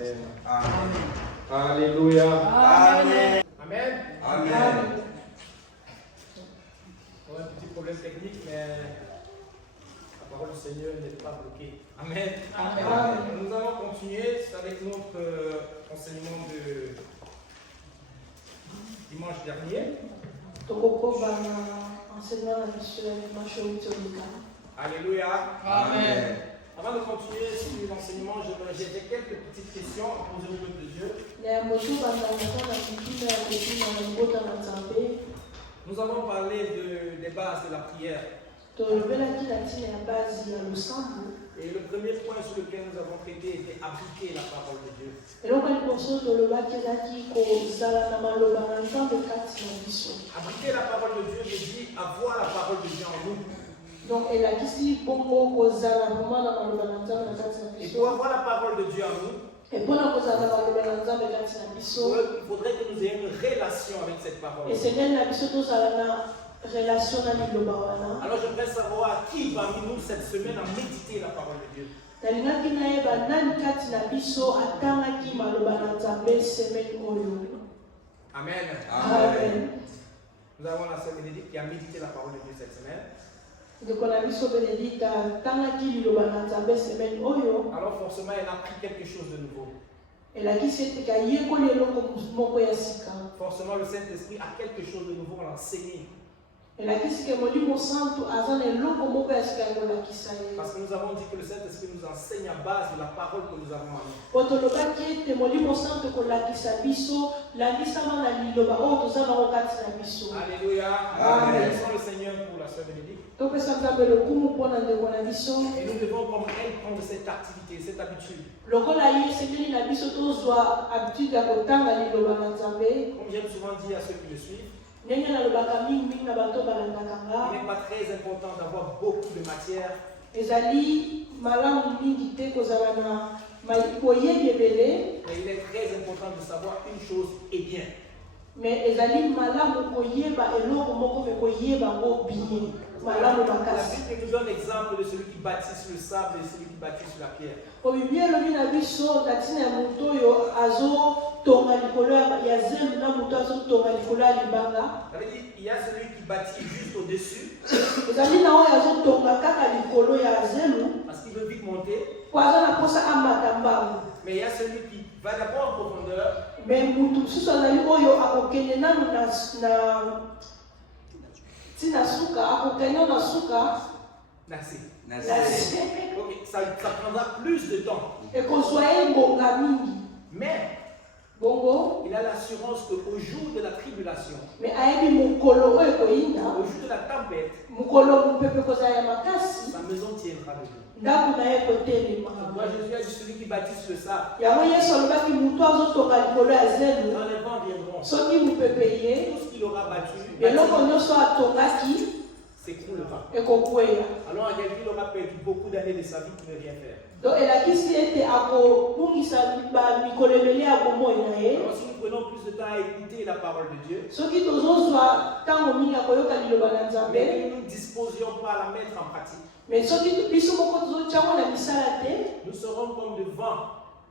Amen. Alléluia. Amen. Amen. Amen. On a un petit problème technique, mais la parole du Seigneur n'est pas bloquée. Amen. Amen. Nous allons continuer avec notre enseignement de dimanche dernier. Alléluia. Amen. Avant de continuer sur l'enseignement, j'ai quelques petites questions à poser au peuple de Dieu. Nous avons parlé des bases de la prière. Et le premier point sur lequel nous avons traité était appliquer la parole de Dieu. Appliquer la parole de Dieu veut dire avoir la parole de Dieu en nous. Donc, elle a dit bongo kozala vraiment na maloba na nzambe na kati na Et biso. pour avoir la parole de Dieu en nous, Et pona kozala na maloba na nzambe kati na biso. il faudrait que nous ayons une relation avec cette parole. Et c'est bien na biso tozala na relation na liloba wana. Alors j'aimerais savoir qui parmi nous cette semaine a médité la parole de Dieu. Nalingaki nayeba nani kati na biso atangaki maloba na nzambe semaine oyo. Amen. Amen. Nous avons la sœur Bénédicte qui a médité la parole de Dieu cette semaine. Ndeko na biso Bénédicte atangaki liloba na nzambe semaine oyo. Alors forcément elle a appris quelque chose de nouveau. Elakisi ete kayekoli eloko moko ya sika. Forcément le Saint-Esprit a quelque chose de nouveau à enseigner. Elakisi ke molimo santo aza na eloko moko ya sika kolakisa ye. Parce que nous avons dit que le Saint-Esprit nous enseigne à base de la parole que nous avons en nous. Otolobaki ete molimo santo kolakisa biso landisama na liloba oyo toza nango kati na biso. Alléluia. Amen. Bénissons le Seigneur pour la sœur Bénédicte. Topesa nzambe lokumu mpona ndeko na biso. Et nous devons comme elle prendre cette activité, cette habitude. Lokola ye esengeli na biso tozwa habitude ya kotanga liloba na nzambe. Comme j'aime souvent dire à ceux qui me suivent, Ndenge nalobaka mingimingi na bato balandaka il nga. n'est pas très important d'avoir beaucoup de matière. Ezali malamu mingi te kozala na boyebi ebele. Mais il est très important de savoir une chose et bien. Mais ezali malamu koyeba eloko moko me koyeba ngo bien. Malamu La makasi. Bible nous donne l'exemple de celui qui bâtit sur le sable et celui qui bâtit sur la pierre. Bible elobi na biso katina ya moto oyo azotonga likolo ya zelu na moto azotonga likolo ya libanga. Ça veut dire qu'il y a celui qui bâtit juste au-dessus Ezali na oyo azotonga kaka likolo ya zelu parce qu'il veut vite monter. po aza na posa amata mbangu. Mais il y a celui qui va d'abord en profondeur Mais motu mosusu azali oyo akokende nanu tina suka akokende na suka Nassé. Nassé. Ok, ça prendra plus de temps. ekozwa ye ngonga mingi. Mais Bongo, il a l'assurance qu'au jour de la tribulation, mais ayebi mokolo oyo ekoyinda au jour de la tempête, mokolo mopepe kozala ya makasi sa maison tiendra debout. ndako na ye kotelema. Moi Jésus a dit celui qui bâtit sur ça, Yango Yesu alobaki moto azotonga likolo ya zelu quand les vents viendront, soki mopepe ye tout ce qu'il aura battu eloko nyonso atongaki s'écroulera. ekokweya. Alors en réalité, il aura perdu beaucoup d'années de sa vie pour ne rien faire. Donc elakisi ete akobungisa mikolo ebele ya bomoi na ye. Alors si nous prenons plus de temps à écouter la parole de Dieu, Soki tozozwa ntango mingi ya koyoka liloba na mais nzambe, que nous ne disposions pas à la mettre en pratique, mais soki biso moko tozotyango na misala te, nous serons comme de vent,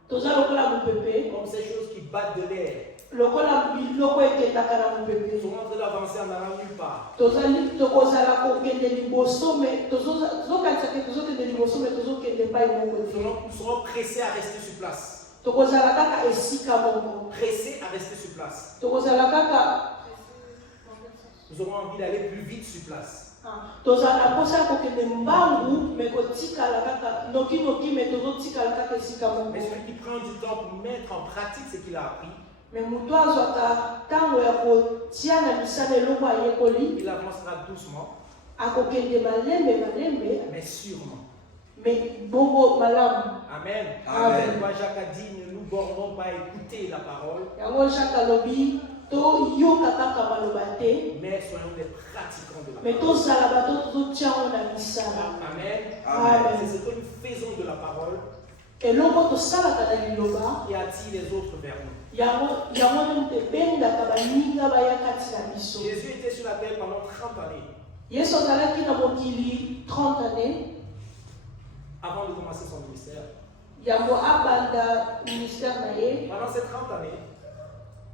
toza lokola mopepe, comme ces choses qui battent de l'air. lokola biloko ekendaka na Nous mopepe. serons en train d'avancer en allant nulle part. Tokozala kokende liboso, mais tozokanisa ke tozokende liboso, mais tozokende epai moko te. Nous serons pressés à rester sur place. Tokozala kaka esika moko. Pressés à rester sur place. Tokozala kaka Nous aurons envie d'aller plus vite sur place. tozala posa ya kokende mbangu, mais kotikala kaka noki mais tozotikala kaka esika moko. Mais celui qui prend du temps pour mettre en pratique ce qu'il a appris, Mais moto azwaka ntango ya kotia na misala eloko ayekoli, il avancera doucement, akokende malembe, mais sûrement. mais bongo malamu. Amen. Amen. Moi, Jacques a dit, ne nous bornons pas à écouter la parole, Yango Jacques alobi toyoka kaka maloba te, mais soyons des pratiquants de la mais parole. tozala bato totiango na misala. Amen. Amen. C'est ce que nous faisons de la parole Eloko tosalaka na liloba qui attire les autres vers nous. yango nde ebendaka baninga baya kati na biso. Jésus était sur la terre pendant 30 années Yesu azalaki na mokili 30 années avant de commencer son ministère. yango abanda ministère na ye Pendant ces 30 années,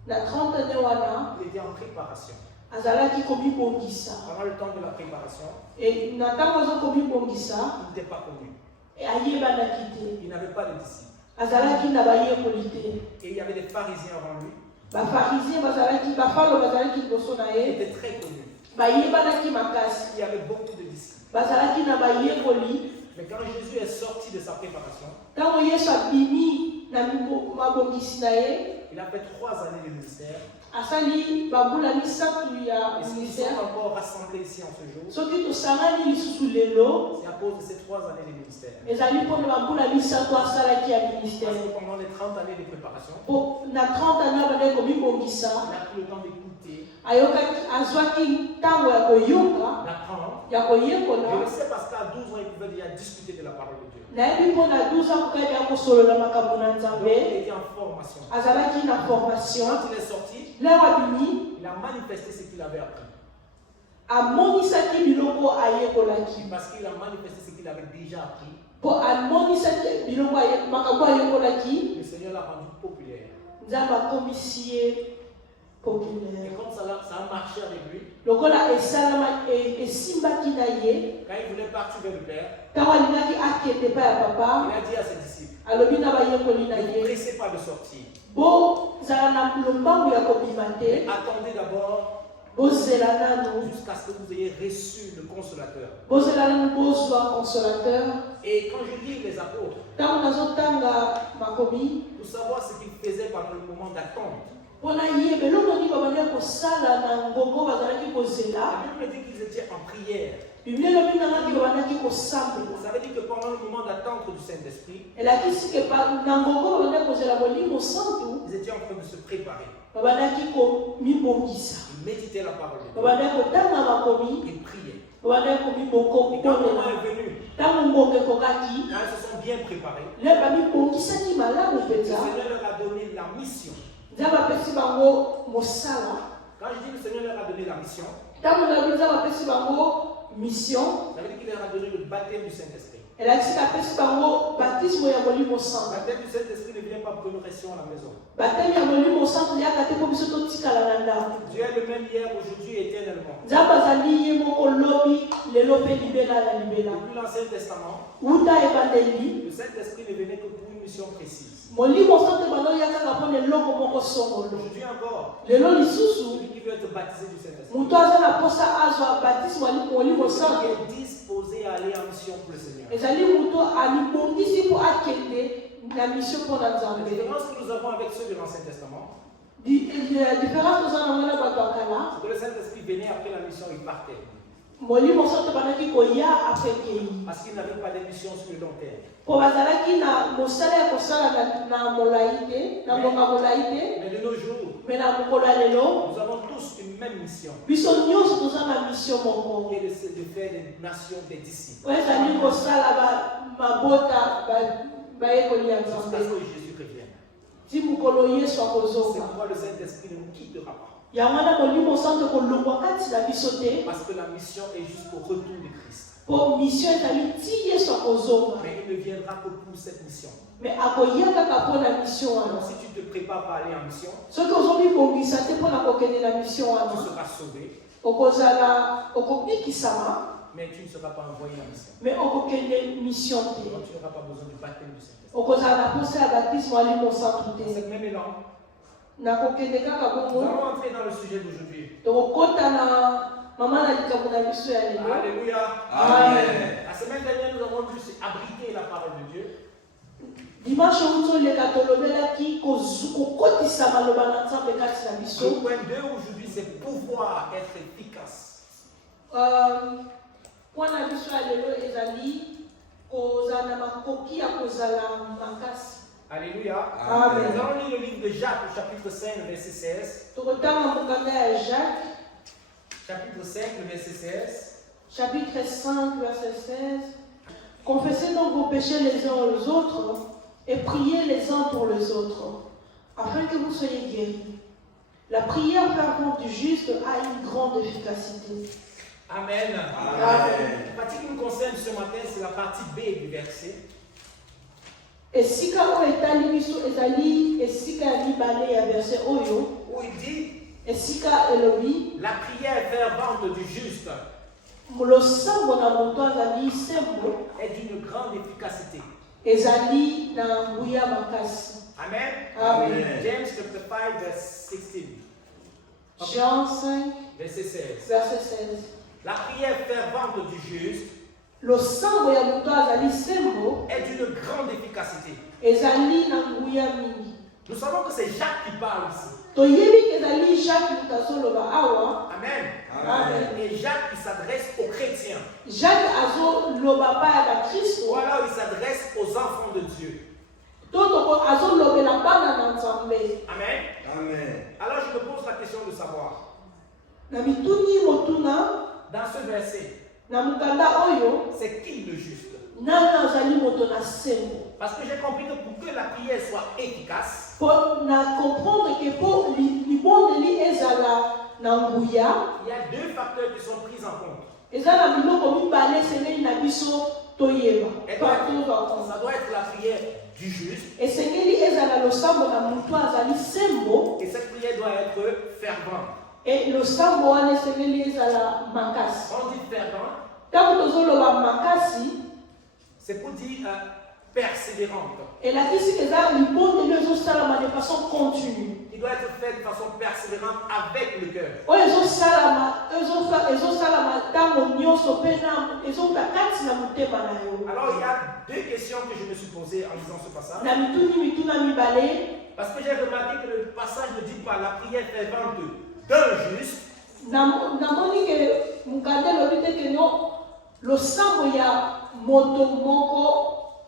na 30 ans wana il était en préparation. azalaki komibongisa Pendant le temps de la préparation, e na ntango aza komibongisa il n'était pas connu. ayebanaki te Il n'avait pas de disciples. azalaki na bayekoli te Et il y avait des pharisiens avant lui bafarisien bazalaki bafalo bazalaki liboso na qui ye étaient très connus. bayebanaki makasi Il y avait beaucoup de disciples. bazalaki na bayekoli. Mais quand Jésus est sorti de sa préparation, Ntango Yesu abimi na mabongisi na ye il a fait 3 années de ministère. asali bambula misato ya Et s'ils ministère. sont encore rassemblés ici en ce jour, Soki tosangani lisusu lelo c'est à cause de ces 3 années de ministère. ezali mpona bambula misato asalaki ya Parce ministère. que pendant les 30 années de préparation, Po na 30 ans abandaki komibongisa il a pris le temps d'écouter, ayokaki azwaki ntango ya koyoka d'apprendre. ya Je koyekola. le sais parce qu'à 12 ans, il pouvait déjà discuter de la parole de Dieu. nayebi mpona 12 ans kokaki ya kosolola makambo na Donc, nzambe. il était en formation. Azalaki na formation. Quand il est sorti, lero abimi il a manifesté ce qu'il avait appris. amonisaki biloko ayekolaki. Parce qu'il a manifesté ce qu'il avait déjà appris, Po amonisaki biloko makambo ayekolaki. le Seigneur l'a rendu populaire. Nzambe akomisi ye Et populaire. comme ça a marché avec lui, Lokola esalama esimbaki na ye quand il voulait partir vers le Père, ntango alingaki akende epai ya il papa a dit à ses disciples, alobi na bayekoli na ne vous ye pressez pas de sortir. bozala na lombangu ya kobima te, Attendez d'abord bozela nanu, jusqu'à ce que vous ayez reçu le consolateur. bozela nanu bozwa consolateur. Et quand je lis les apôtres, Ntango nazotanga makomi pour savoir ce qu'ils faisaient pendant le moment d'attente, mpona ye beloko nini babandaki kosala na ngongo bazalaki kozela. la Bible dit qu'ils étaient en prière. Biblia elobi nangaki babandaki kosambela. Ça veut dire que pendant le moment d'attente du Saint-Esprit, elakisi ke na ngongo babandaki kozela molimo santu ils étaient en train de se préparer. babandaki komibongisa, Ils méditaient la parole de Dieu. babandaki kotanga makomi, Ils priaient. babandaki Et quand le moment komibongola. est venu, Ntango ngongo ekokaki quand ils se sont bien préparés, le bamibongisaki malamu le mpenza. Seigneur leur a donné la mission. Nzambe apesi bango mosala. Quand je dis le Seigneur leur a donné la mission, Ntango nabi Nzambe apesi bango mission, ça veut dire qu'il leur a donné le baptême du Saint-Esprit. elakisi apesi bango batisme ya molimo Le santu. baptême du Saint-Esprit ne vient pas pour que nous restions à la maison. batemi ya molimo santu yaka te mpo biso totikala na ndako. Dieu est le même hier, aujourd'hui et éternellement. Nzambe azali ye moko lobi lelo mpe libela na libela. Depuis l'Ancien Testament, Wuta ebandeli le Saint-Esprit ne venait que pour une mission précise. molimo santu banoya kaka mpo na eloko moko songolo. Aujourd'hui encore, Lelo lisusu celui qui veut être baptisé du Saint-Esprit, moto aza na posa azwa batisme ya molimo celui santu, qui est disposé à aller en mission pour le Seigneur. ezali moto alibongisi mpo akende na mission mpo na La nzambe. différence que nous avons avec ceux de l'Ancien Testament, Différence toza nango na bato ya kala, c'est que le Saint-Esprit venait après la mission, il partait. molimo santu bandaki koya aprekei Parce qu'il n'avait pas de mission sur le long terme. mpo bazalaki na mosala ya kosala na molai te, na ngonga molai te. Mais de nos jours, Me na mokolo ya lelo nous avons tous une même mission, biso nyonso toza na mission moko, qui est de faire des nations des disciples. oyo ezali kosala mabota bayekoli ya Jusqu'à nzambe ce que Jésus revienne. ti mokolo yesu C'est akozoka. pourquoi le Saint-Esprit ne nous quittera pas. yango wana molimo santu kolongwa kati na biso te, Parce que la mission est jusqu'au retour de Christ. mpo mission ezali ti yesu akozoka. Mais il ne viendra que pour cette mission. me akoya kaka mpo na mission Donc wana. si tu te prépares pour aller en mission, soki ozomibongisa te mpo na kokende na mission tu wana, seras sauvé, okobikisama, mais tu ne seras pas envoyé en mission. me okokende mission te, Donc tu n'auras pas besoin du baptême du Saint-Esprit. okozala na posa ya batisme alimo santu Dans te, cette même élan, na kokende kaka nous bongo. allons entrer dans le sujet d'aujourd'hui. tokokota na mama na likambo na biso ya lelo. Alléluia. Amen. La semaine dernière, nous avons vu abriter la parole de Dieu. dimanche oyo toleka tolobelaki kokotisa maloba na nzambe kati na Le biso. point 2 aujourd'hui, c'est pouvoir être efficace. Mpo na biso ya lelo ezali kozala na makoki ya kozala makasi. Alléluia. Amen. Nous allons lire le livre de Jacques, au chapitre 5, verset 16. Tokotanga mokanda ya Jacques, Chapitre 5, le verset 16. chapitre 5, verset 16. Confessez donc vos péchés les uns aux autres et priez les uns pour les autres, afin que vous soyez guéris. La prière fervente du juste a une grande efficacité. Amen. Amen. La partie qui nous concerne ce matin, c'est la partie B du verset. esika oyo etali biso ezali esika ya mibale ya verset oyo où il dit esika elobi la prière fervente du juste losambo na moto azali sembo est d'une grande efficacité. ezali na nguya makasi. Amen. Amen. James chapter 5 verse 16. Jean 5 Verset 16. verset 16. La prière fervente du juste losambo ya moto azali sembo est d'une grande efficacité. ezali na nguya mingi. Nous savons que c'est Jacques qui parle ici. toyebi ke ezali Jacques moto azoloba awa. Amen. Amen. Et Jacques qui s'adresse aux chrétiens. Jacques azoloba pa ya bakristo Ou alors il s'adresse aux enfants de Dieu. to azolobela bana na nzambe. Amen. Amen. Alors je me pose la question de savoir, na mituni motuna dans ce verset, na mukanda oyo c'est qui le juste? nani azali moto na sembo. Parce que j'ai compris que pour que la prière soit efficace, po na comprendre ke po libondeli ezala na nguya il y a deux facteurs qui sont pris en compte. eza na biloko mibale esengeli na biso toyeba Et ça ça doit être la prière du juste. esengeli ezala losambo na moto azali sembo Et cette prière doit être fervente. e losambo wana esengeli ezala makasi. Quand on dit fervent, ntango tozoloba makasi c'est pour dire persévérante. elakisi eza libondeli ezosalama de façon continue Il doit être fait de façon persévérante avec le cœur. oyo ezosalama ntango nyonso mpe ezouta kati na motema na yo. Alors il y a deux questions que je me suis posées en lisant ce passage. na mituna mibale Parce que j'ai remarqué que le passage ne dit pas la prière fervente d'un juste, namoni ke mukanda elobi te ke no losambo ya moto moko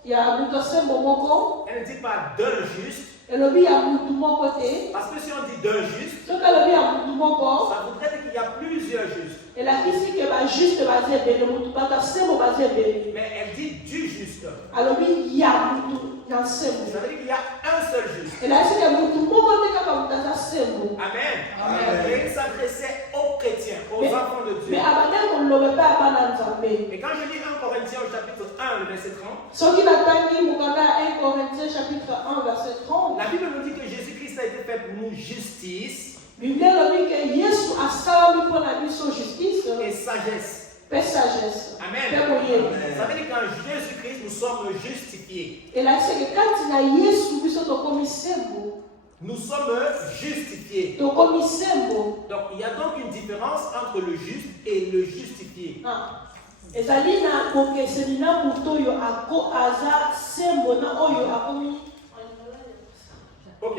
ya moto asembo moko elle ne dit pas d'un juste. elobi ya mutu moko te. Parce que si on dit d'un juste, soki elobi ya mutu moko ça voudrait dire qu'il y a plusieurs justes. elakisi ke bajuste baza ebele motu bato asembo baza ebele. Mais elle dit du juste. alobi ya mutu na nsembo Ça veut dire qu'il y a un seul juste. elakisi ke mutu moko te kaka moto aza sembo. Amen. Amen. Et il s'adressait aux chrétiens, aux enfants de Dieu. me abandaki koloba mpe ya bana nzambe. Et quand je lis 1 Corinthiens au chapitre 1, le verset 30, soki natangi mokanda ya 1 Corinthiens chapitre 1 verset 30 la Bible nous dit que Jésus-Christ a été fait pour nous justice biblia elobi ke yesu asalami mpo na biso justice et sagesse. mpe sagesse Amen. mpe boyebi. Ça veut dire qu'en Jésus-Christ, nous sommes justifiés. elakisi ke kati na yesu biso tokomi sembo. Nous sommes justifiés. tokomi sembo. Donc il y a donc une différence entre le juste et le justifié. ezali na bokeseni na moto oyo aza sembo na oyo akomi. Ok,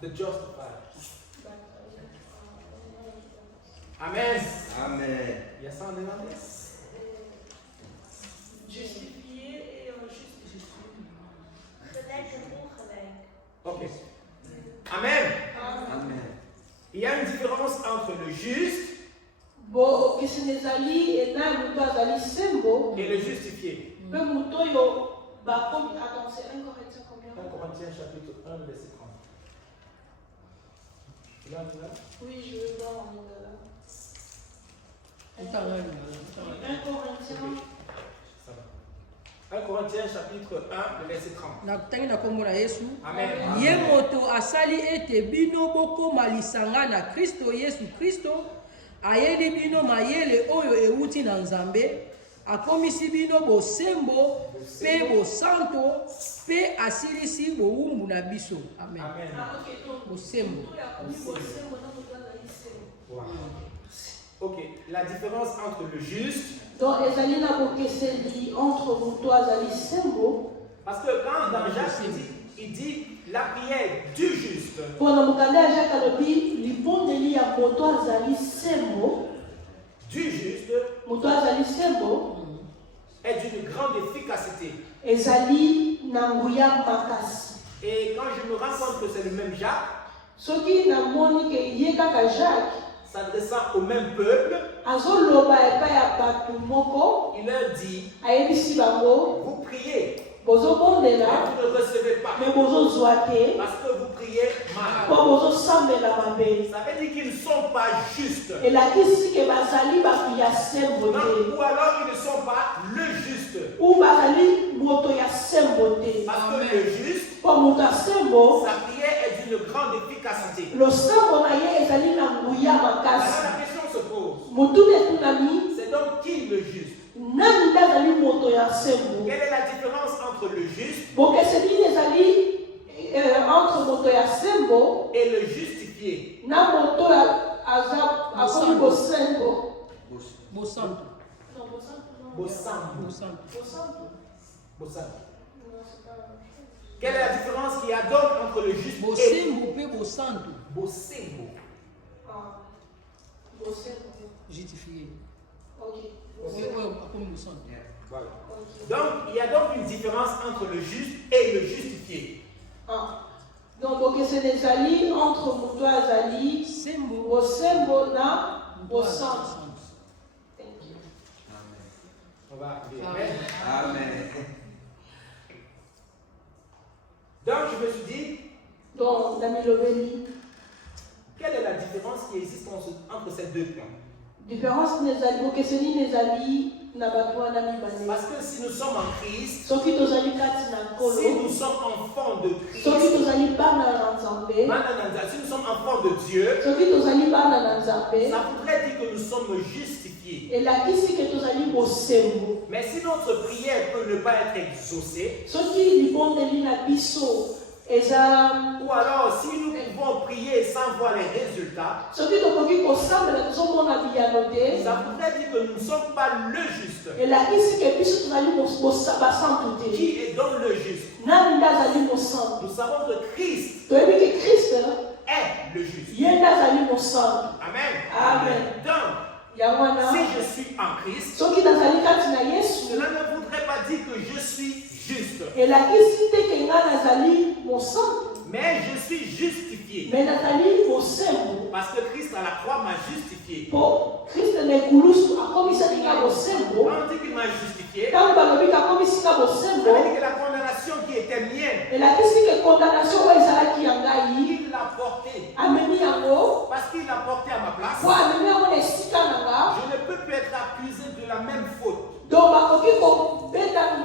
the justified. Amen. Amen. Il y a ça en néerlandais? justifié et injustifié. Ok. Amen. Amen. Il y a une différence entre le juste bokeseni ezali ena moto azali sembo et le justifié. mpe moto oyo bakomi. attends, c'est 1 Corinthiens combien? 1 Corinthiens chapitre 1, verset 30. Tu l'as, tu l'as? Oui, je vais voir en lingala. 1 Oui, Corinthiens. ça va. 1 Corinthiens chapitre 1, le verset 30. nakutangi na kombo na yesu Amen. ye moto asali ete bino bokoma lisanga na kristo yesu kristo ayeli bino mayele oyo euti na nzambe akomisi bino bosembo mpe bosanto mpe asilisi bowumbu na biso. Amen. Amen. Bosembo. Wow. Ok, la différence entre le juste, donc ezali na bokeseli entre moto azali sembo. parce que quand dans Jacques il dit la prière du juste, mpona mokanda ya jacques alobi libondeli ya moto azali sembo. du juste moto azali sembo est d'une grande efficacité. ezali na nguya makasi. Et quand je me rends compte que c'est le même Jacques, soki namoni ke ye kaka jacques s'adressant au même peuple, azoloba epai ya bato moko il leur dit, ayebisi bango vous priez, bozobondela mais vous ne recevez pas, me bozozwa te parce que vous priez mal. mpo bozosambela mabe. Ça veut dire qu'ils ne sont pas justes. elakisi ke bazali bato ya sembo Non, te ou alors ils ne sont pas le juste. ou bazali moto ya sembo te. Parce que le juste, Po moto ya sembo, sa prière est d'une grande efficacité. lo sembo na ye ezali na nguya Alors makasi. la question se pose, Motuna etunami, c'est donc qui le juste? nani nde azali moto ya sembo? Quelle est la différence entre le juste Bokeseni ezali entre moto ya sembo et le justifié? na moto ya akomi bosembo. Bosanto. Non, bosanto, non. Bosambo. Bosanto. Bosanto. Bosambo. Non, c'est pas la même chose. Quelle est la différence qu'il y a donc entre le juste et Bosembo pe bosanto. Bosembo? Ah, bosembo. Justifié. Ok. Oui, comme bosanto. Voilà. Ok. Donc, il y a donc une différence entre le juste et le justifié. Ah. Donc, bokeseni ezali entre moto azali Sembo. bosembo na bosanto. Thank you. On va dire Amen. Amen. Amen. Donc, je me suis dit, Donc, Nami Lobeli, quelle est la différence qui existe entre ces deux points? différence nezali bokeseni nezali na bato wana mibale. Parce que si nous sommes en Christ, Soki tozali kati na si nkolo, nous sommes enfants de soki Christ, tozali bana na nzambe, si nous sommes enfants de Dieu, soki tozali bana na nzambe, ça voudrait dire que nous sommes justifiés. elakisi ke tozali bosembo. Mais si notre prière peut ne pas être exaucée, Soki libondeli na biso eza, ou alors si nous pouvons prier sans voir les résultats, soki tokoki kosambela tozomona biyano te, ça voudrait dire que nous ne sommes pas le juste. elakisi ke biso tozali basantu te. Qui est donc le juste? Nani nde azali mosantu? Nous savons que Christ Toyebi ke Kriste est le juste. ye nde azali mosantu. Amen. Amen. Donc, Yango wana, si je suis en Christ, soki nazali kati na Yesu, cela ne voudrait pas dire que je suis juste, elakisi te ke nga nazali mosantu, mais je suis justifié. me nazali bosembo. Parce que Christ à la croix m'a justifié. Po Kriste na ekulusu akomisaki nga bosembo. Quand on dit qu'il m'a justifié, Ntango balobi akomisi nga ça bosembo, veut dire que la condamnation qui était mienne, elakisi ke condamnation oyo ezalaki ya ngai il l'a portée. amemi yango, Parce qu'il l'a portée à ma place, po amemi yango na esika na nga. je ne peux plus être accusé de la même faute. Donc bakoki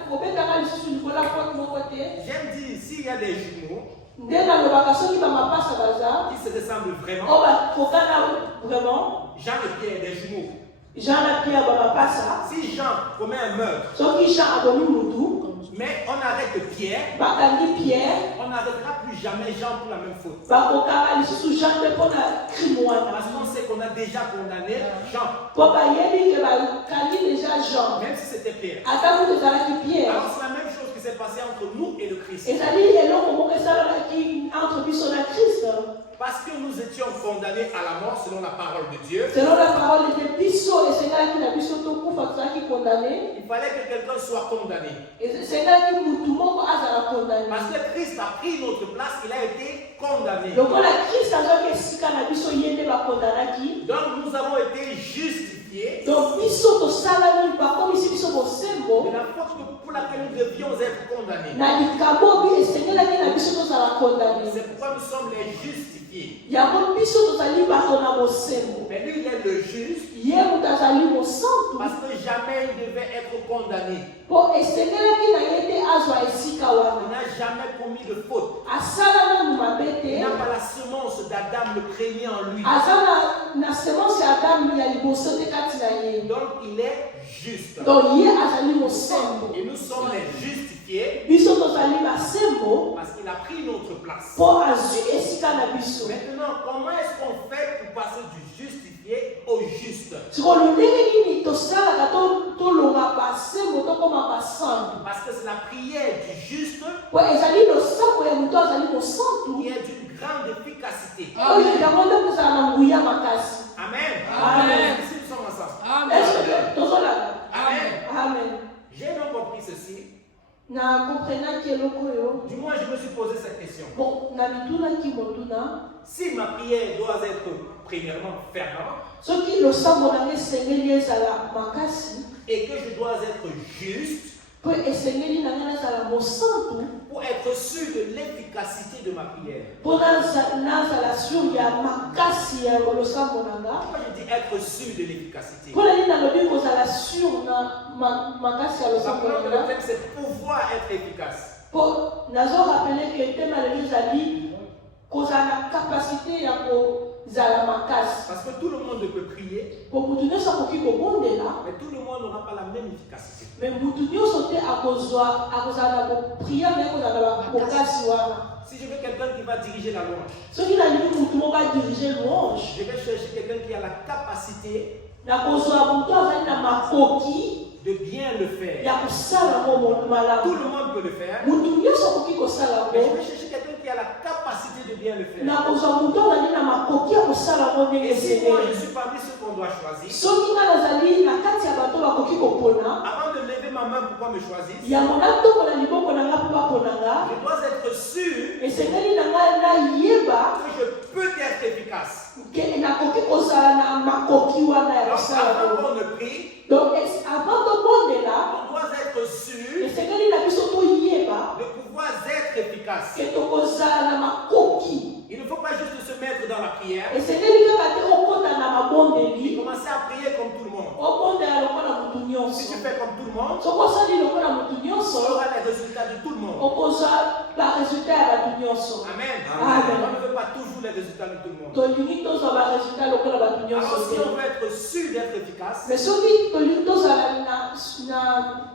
kobetanga lisusu likolo ya pote moko te. J'aime dire, s'il y a des jumeaux Nde nalobaka soki bamapasa baza qui se ressemblent vraiment, oyo bakokana vraiment, Jean et Pierre, des jumeaux. Jean na Pierre bamapasa, Si Jean commet un meurtre, soki Jean abomi mutu, mais on arrête Pierre, bakangi Pierre, on n'arrêtera plus jamais Jean pour la même faute. bakokanga lisusu Jean te mpo na crime wana. Parce qu'on sait qu'on a déjà condamné Jean, Po bayebi ke bakangi déjà Jean, même si c'était Pierre. ata mutu ezalaki Pierre. Alors c'est la même chose qui s'est passée entre nous et le Christ. ezali eloko moko esalamaki entre biso na Christ. Parce que nous étions condamnés à la mort selon la parole de Dieu, Selon la parole de biso esengalaki na biso tokufa tozalaki condamné, il fallait que quelqu'un soit condamné. esengalaki mutu moko azala condamné. Parce que Christ a pris notre place, il a été condamné. lokola Christ azwaki esika na biso ye nde bakondanaki, Donc nous avons été justifiés donc biso tosalami bakomisi biso de bosembo la faute pour laquelle nous devions être condamnés. na likambo obi esengelaki na biso tozala condamné. C'est pourquoi nous sommes les justifiés. yango biso tozali bato na bosembo. Mais lui, il est le juste ye moto azali mosantu parce que jamais il devait être condamné. mpo esengelaki na ye te azwa esika Il wana. n'a jamais commis de faute. asala nanu mabe Il te, n'a pas la semence d'Adam le premier en lui. aza na semence ya adamu ya liboso te kati na ye. Donc il est juste. donc ye azali mosembo, Et nous sommes les justifiés biso tozali basembo parce qu'il a pris notre place. mpo azwi esika na biso. Maintenant, comment est-ce qu'on fait pour passer du justifié au juste? sikoyo ndenge nini tosalaka tolonga basembo tokoma basantu? Parce que c'est la prière du juste po ezali losambo ya moto azali mosantu qui est d'une grande efficacité. oyo yango nde kozala na nguya makasi. Amen. Amen. Si nous sommes ensemble. Amen. Est-ce que tozolaka? Amen. Amen. J'ai donc compris ceci. na komprenaki eloko oyo. Du moins, je me suis posé cette question. bon na mitunaki motuna, Si ma prière doit être premièrement fervente soki losambo na ngai esengeli ezala makasi et que je dois être juste, Pour esengeli na ngana sala mosantu. Pour être sûr de l'efficacité de ma prière. Pour nazala sur ya makasi ya losambo nanga. Pourquoi je dis être sûr de l'efficacité? Pour la na lobi ko sala sur na makasi ya losambo Le nanga. thème c'est pouvoir être efficace. Pour nazo rappeler que le thème à l'église a dit qu'on a la capacité ya ko zala makasi. Parce que tout le monde peut prier, Pour mutunyo sa koki ko bonde la. mais tout le monde n'aura pas la même efficacité. Mais mutunyo sote akozwa akozala ko prier mais akozala ko kasi wana. Si je veux quelqu'un qui va diriger la louange, Ce qui n'a dit mutu mo ba diriger louange. je vais chercher quelqu'un qui a la capacité Na kozwa mutu azali na makoki de bien le faire. ya kosala mo Tout malamu. le monde peut le faire, Mutu nyonso akoki kosala mais je ngo. vais chercher quelqu'un qui a la capacité de bien le faire. Na kozwa mutu azali na makoki ya kosala ngo ndenge Et si moi je ezele. suis parmi ceux qu'on doit choisir, Soki nga nazali na kati ya bato bakoki kopona. avant de lever ma main pour qu'on me choisisse, Yango natombola liboko na nga mpo bapona nga. je dois être sûr Esengeli na nga nayeba que je peux être efficace. ke nakoki kozala na makoki wana ya Donc kosala avant ngo. qu'on ne prie, Donc avant tobondela on doit être sûr esengeli na biso toyeba de pouvoir être efficace. ke tokozala na makoki. Il ne faut pas juste se mettre dans la prière Esengeli kaka te okota na et mabondeli commencer à prier comme tout le monde. obondela lokola mutu Si nyonso. tu fais comme tout le monde, Soki osali lokola mutu tu nyonso auras les résultats de tout le monde. okozwa baresultat ya bato nyonso. Amen. Amen. On ne veut pas toujours les résultats de tout le monde. Tolingi tozwa baresultat lokola bato nyonso Alors si te. on veut être sûr d'être efficace, Mais soki tolingi tozala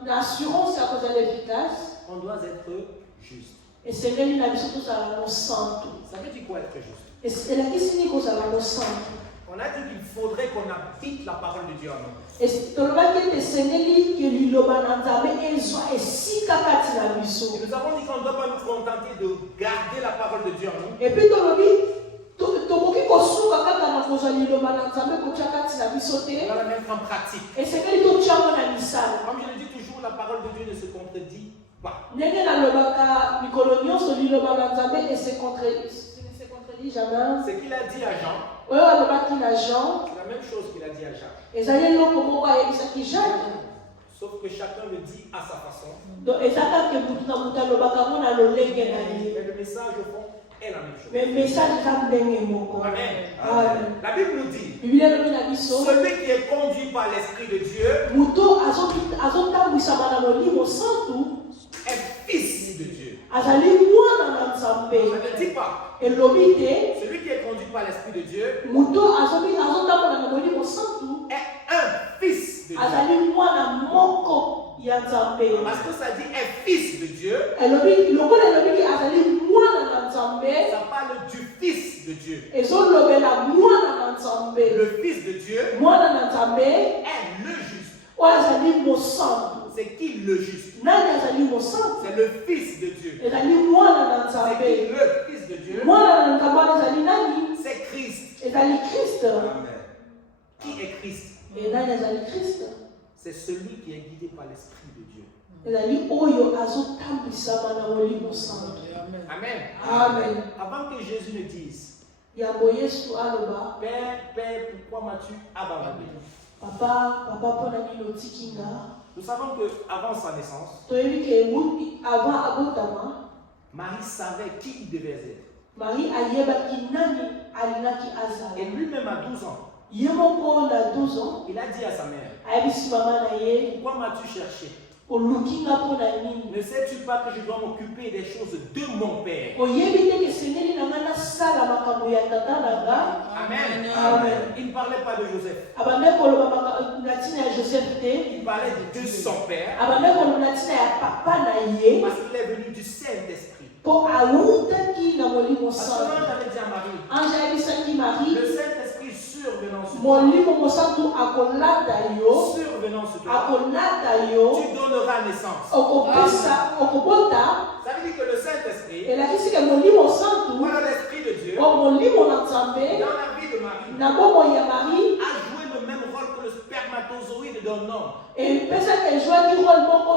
na assurance ya kozala efficace on doit être juste. esengeli na biso tozala mosantu. Ça veut dire quoi être juste? Elakisi nini kozala mosantu? On a dit qu'il faudrait qu'on habite la parole de Dieu en nous. Tolobaki ete esengeli ke liloba na nzambe ezwa esika kati na biso. Et nous avons dit qu'on ne doit pas nous contenter de garder la parole de Dieu en nous, Epuis tolobi tokoki kosuka kaka na kozwa liloba na nzambe kotia kati na biso on te. va la mettre en pratique. Esengeli totiango na misala. Comme je le dis toujours, la parole de Dieu ne se contredit pas. Ndenge nalobaka mikolo nyonso liloba na nzambe se contredit jamais. Ce qu'il a dit à Jean, Oyo alobaki na Jean c'est la même chose qu'il a dit à Jacques. ezali eloko moko ayebisaki Jacques. Sauf que chacun le dit à sa façon. Donc eza kaka mutu na mutu alobaka ngo na lolenge na ye. Mais le message au fond est la même chose. Mais message eza ndenge moko. Amen. Amen. La Bible nous dit, Biblia elobi na biso celui qui est conduit par l'Esprit de Dieu mutu azotambwisama na molimo santu est fils de Dieu. azali mwana na nzambe. Je ne dis pas, Elobi te celui qui est conduit par l'Esprit de Dieu mutu azotambola na molimo santu est un fils de Dieu. azali mwana moko ya nzambe. Parce que ça dit est fils de Dieu, Elobi lokola elobiki azali mwana na nzambe ça parle du fils de Dieu. ezolobela mwana na nzambe. Le fils de Dieu Mwana na nzambe est le juste. oyo azali mosantu. C'est qui le juste? Nani azali mosantu? C'est le fils de Dieu. Ezali mwana na C'est nzambe. qui le fils de Dieu? Mwana na nzambe wana ezali nani? C'est Christ. Ezali Christ. Amen. Qui est Christ? Et nani ezali Christ? C'est celui qui est guidé par l'Esprit de Dieu. Ezali oyo azotambwisama na molimo santu. Amen. Amen. Avant que Jésus ne dise, Yambo Yesu aloba, Père, Père, pourquoi m'as-tu abandonné? papa mpona nini otiki nga? Nous savons qu'avant sa naissance, Toyebi ke avant abotama, Marie savait qui il devait être. Marie ayebaki nani alingaki azala. Et lui-même à 12 ans, Ye moko na 12 ans, il a dit à sa mère, ayebisi mama na ye, pourquoi m'as-tu cherché? oluki nga mpona nini? Ne sais-tu pas que je dois m'occuper des choses de mon Père? Oyebi te ke esengeli na nga nasala makambo ya tata na nga? Amen. Amen. Il ne parlait pas de Joseph. Abandaki koloba na ntina ya Joseph te, Il parlait de son Père abandaki koloba na ntina ya papa na ye, parce qu'il est venu du Saint-Esprit. mpo awutaki na molimo Parce que santu. l'ange avait dit à Marie, Ange ayebisaki Marie, le Saint-Esprit survenant sur toi, molimo mosantu akolata yo, survenant sur toi, akonata yo, tu donneras naissance. okopesa okobota. Ça veut dire que le Saint-Esprit, Elakisi ke molimo santu voilà l'Esprit de Dieu, o molimo na nzambe dans la vie de Marie, na bomoi ya Marie a joué le même rôle que le spermatozoïde d'un homme. epesaki ezwaki role moko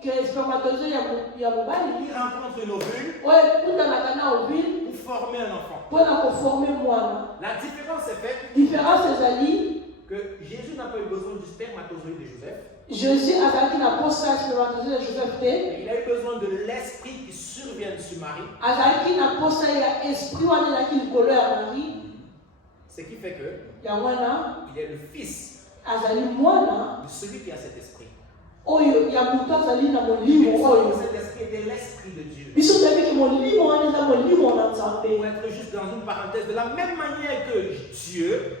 ke spermatozoïde ya mobali Il rencontre une ovule oyo ekutanaka na ovule pour former un enfant. mpona koforme mwana. La différence est faite Différence ezali que Jésus n'a pas eu besoin du spermatozoïde de Joseph. Jésus azalaki na posa spermatozoïde ya Joseph te. Il a eu besoin de l'esprit qui survienne sur Marie. Azalaki na posa ya esprit wana ezalaki likolo ya Marie. Ce qui fait que Ya wana il est le fils azali mwana de celui qui a cet esprit. oyo ya moto azali na Il molimo faut oyo. que cet esprit était l'esprit de Dieu. Biso toyebi molimo wana eza molimo na Nzambe. Pour être juste dans une parenthèse, de la même manière que Dieu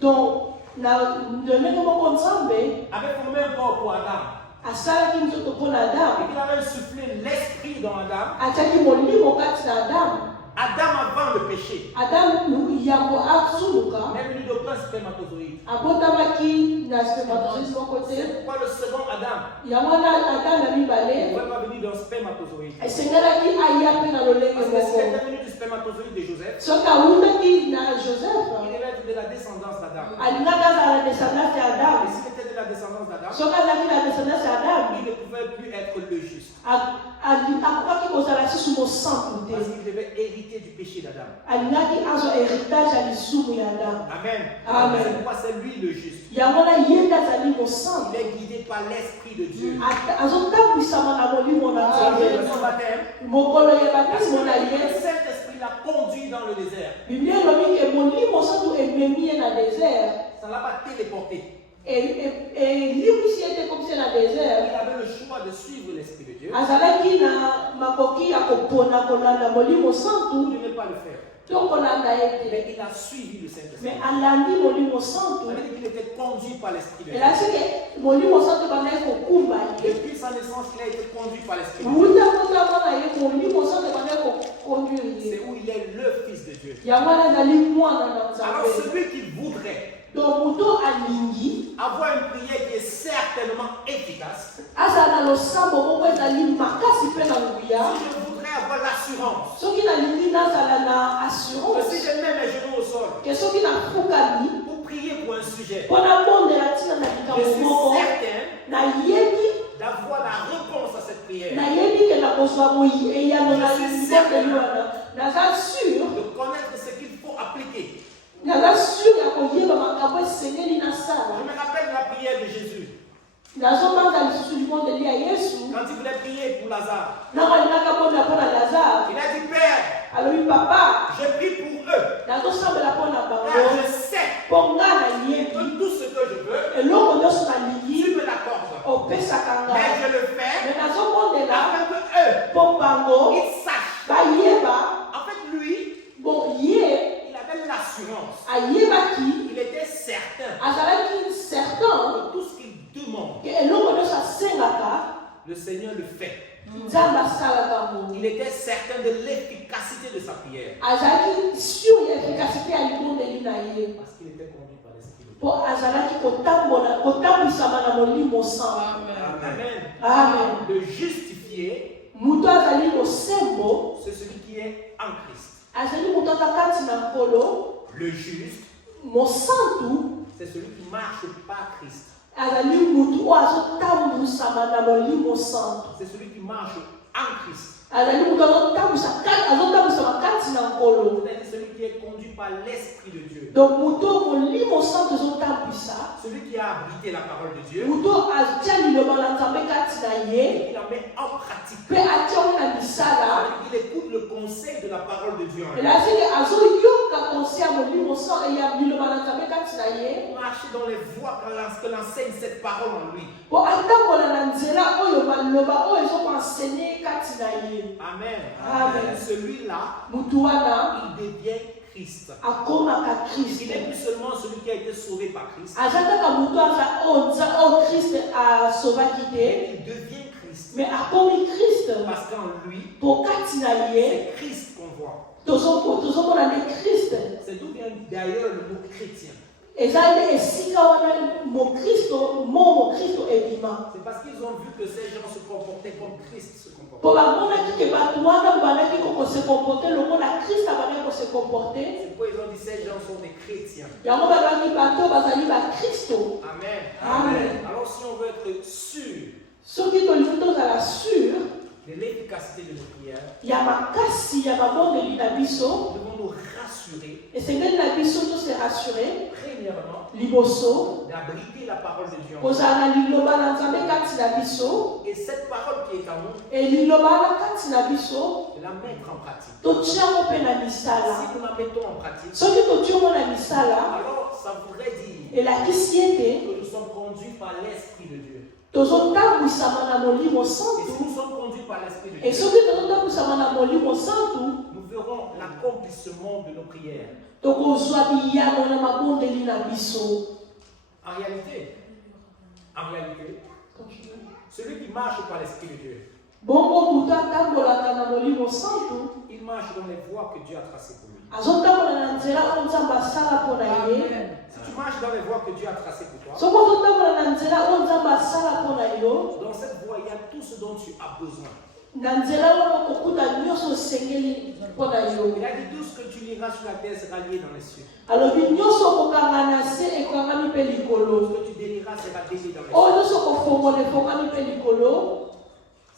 Donc na ndenge moko Nzambe avait formé un corps pour Adam asalaki nzoto mpo na et Adamu. qu'il avait insufflé l'esprit dans Adam, Atiaki molimo kati na Adamu. Adam avant le péché Adamu yambo asuluka n'est venu d'aucun spermatozoïde. abotamaki na spermatozoïde moko te. C'est pourquoi le second Adam Yango wana Adamu na ne mibale pouvait pas venir d'un spermatozoïde. esengelaki aya mpe na lolenge Parce que s'il moko. était venu du spermatozoïde de Joseph, Soki awutaki na il Joseph devait être de la descendance d'Adam. alingaki azala na descendance ya Et Adamu. s'il était de la descendance d'Adam, Soki azalaki na descendance ya Adamu il ne pouvait plus être le juste. akokaki kozala lisusu mosantu Parce te. qu'il devait hériter du péché d'Adam. Alingaki azwa héritage ya lisumu ya Adamu. Amen. Amen. C'est pourquoi c'est lui le juste. Yango wana ye nde azali mosantu. Il est guidé par l'esprit de Dieu. Azotambwisama na molimo na Lors de Nzambe. son baptême, Mokolo ya parce batismo na que ye le Saint-Esprit l'a conduit dans le désert. biblia elobi ke molimo santu ememi ye na désert. Ça ne l'a pas téléporté. Elimbwisi ete ekomisi na Il désert. avait le choix de suivre l'Esprit de Dieu Azalaki na makoki ya kopona kolanda molimo ou santu de ne pas le faire. to kolanda ete. Mais il a suivi le Saint-Esprit. Mais alandi molimo Ça santu veut dire qu'il était conduit par l'Esprit de Dieu. elasi ke molimo santu ebandaki kokumba ye. Depuis sa naissance, il a été conduit par l'Esprit de Dieu. Wuta kotama na ye molimo santu ebandaki kokonduire ye. C'est où il est le Fils de Dieu. Yango wana ezali mwana na Alors Nzambe. celui qui voudrait Donc moto alingi avoir une prière qui est certainement efficace, azala na losambo moko ezali makasi mpe na nguya. si je voudrais avoir l'assurance Soki nalingi nazala na que assurance si je mets mes genoux au sol ke soki nafukami pour prier pour un sujet, mpo nabondela ntina na je likambo suis moko certain nayebi d'avoir la réponse à cette prière, nayebi ke nakozwa eyano na libondeli wana. Naza sur de connaître ce qu'il faut appliquer. naza sur ya koyeba makambo esengeli Je nasala. me rappelle la prière de Jésus nazobanza lisusu libondeli ya Yesu quand il voulait prier pour Lazare. nanga alingaka bonda mpo na Lazare. Il a dit, Père, alobi papa je prie pour eux, nazosambela mpo na car bango je sais mpo nga nayebi que tout ce que je veux, eloko nyonso nalingi tu me l'accordes. opesaka nga. Mais je le fais me nazobondela afin que eux, mpo bango ils sachent. bayeba. En fait, lui, Bon ye il avait l'assurance. ayebaki Il était certain azalaki certain que tout ce qu'il demande, ke eloko nyonso asengaka le Seigneur le fait. nzambe asalaka ngo. Il était certain de l'efficacité de sa prière. azalaki sur ya efficacité ya libondeli na ye Parce qu'il était conduit par l'Esprit de Dieu. mpo azalaki kotambwisama na molimo santu. Amen. Amen. Le justifié, moto azali losembo c'est celui qui est en Christ. azali moto aza kati na nkolo. Le juste, mosantu c'est celui qui marche par Christ. azali motu oyo azotambwisama na molimo santu. C'est celui qui marche en Christ. azali moto azotambwisama kati na nkolo. C'est-à-dire celui qui est conduit par l'Esprit de Dieu. Donc moto molimo santu ezotambwisa. Celui qui a abrité la parole de Dieu moto atia liloba na Nzambe kati na et ye qui la met en pratique. mpe atia yango na misala. Il écoute le conseil de la parole de Dieu en lui. elasi ke azoyoka konse ya molimo ya liloba na Nzambe kati na ye Pour marcher dans les voies que l'enseigne cette parole en lui. mpo atambola na nzela oyo maloba oyo ezokoenseigne kati na ye. Amen. Amen. Celui-là, motu wana il devient Christ. akomaka Il Kriste. n'est plus seulement celui qui a été sauvé par Christ, aza kaka motu aza oyo Kriste asovaki te, mais il devient Christ. me akomi Kriste Parce qu'en lui, mpo kati na ye c'est Christ qu'on voit. tozomona nde Kriste. C'est d'où vient d'ailleurs le mot chrétien. eza nde esika wana mokristo ebima. C'est parce qu'ils ont vu que ces gens se comportaient comme Christ se comportait. mpo bamonaki ke bato wana bandaki kose komporte lokola Kriste abandaki kose komporte. C'est pourquoi ils ont dit ces gens sont des chrétiens. yango balobaki bato bazali bakristo. Amen. Amen. Alors si on veut être sûr soki tolingi tozala sur de l'efficacité de nos prières, ya makasi ya babondeli na biso, nous devons nous rassurer s'assurer, Et c'est que la biso to se rassurer. premièrement, Liboso. d'abriter la parole de Dieu en nous. Kozala liloba na nzambe kati na biso. Et cette parole qui est en nous, Et liloba na kati na biso. de la mettre en pratique. Totiango pe na Si misala. nous la mettons en pratique, Soki totiango na misala. alors ça voudrait dire Elakisi ete que nous sommes conduits par l'Esprit de Dieu. tozotambwisama na molimo Et si santu. nous sommes conduits par l'Esprit de Et Dieu, soki tozotambwisama na molimo santu. nous verrons l'accomplissement de nos prières. Tokozwa biyano na mabondeli na biso. En réalité, celui qui marche par l'Esprit de Dieu, Bongo moto atambolaka na molimo santu. il marche dans les voies que Dieu a tracées pour lui. Azotambola na nzela oyo nzambe asala mpo na ye. Si tu marches dans les voies que Dieu a tracées pour toi, Soki ozotambola na nzela oyo nzambe asala mpo na yo. dans cette voie, il y a tout ce dont tu as besoin. Na nzela oyo okokuta nyonso osengeli mpo na yo. Il a dit tout ce que tu liras sur la terre sera lié dans les cieux. alobi nyonso okokanga na se ekokangami mpe Tout likolo. ce que tu délieras sera délié dans les oyo cieux. nyonso okofongola efongami mpe likolo.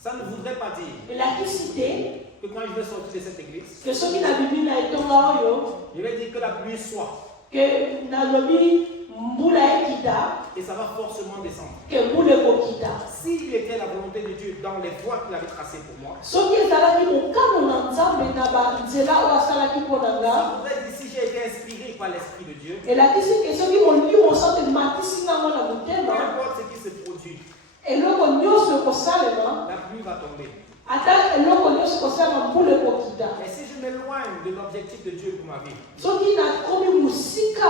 Ça ne voudrait pas dire elakisi te que quand je vais sortir de cette église, ke soki na bibi na etonga oyo je vais dire que la pluie soit ke nalobi mbula ekita et ça va forcément descendre. ke mbula ekokita. S'il était la volonté de Dieu dans les voies qu'il avait tracées pour moi, soki ezalaki mokano na nzambe na banzela oyo asalaki mpo na nga. ça voudrait dire si j'ai été inspiré par l'Esprit de Dieu, elakisi ke soki molimo santo ematisi ngango na peu motema importe ce qui se produit, eloko nyonso ekosalema la pluie va tomber. ata eloko nyonso ekosalema mbula ekokita. Et si je m'éloigne de l'objectif de Dieu pour ma vie, soki nakomi mosika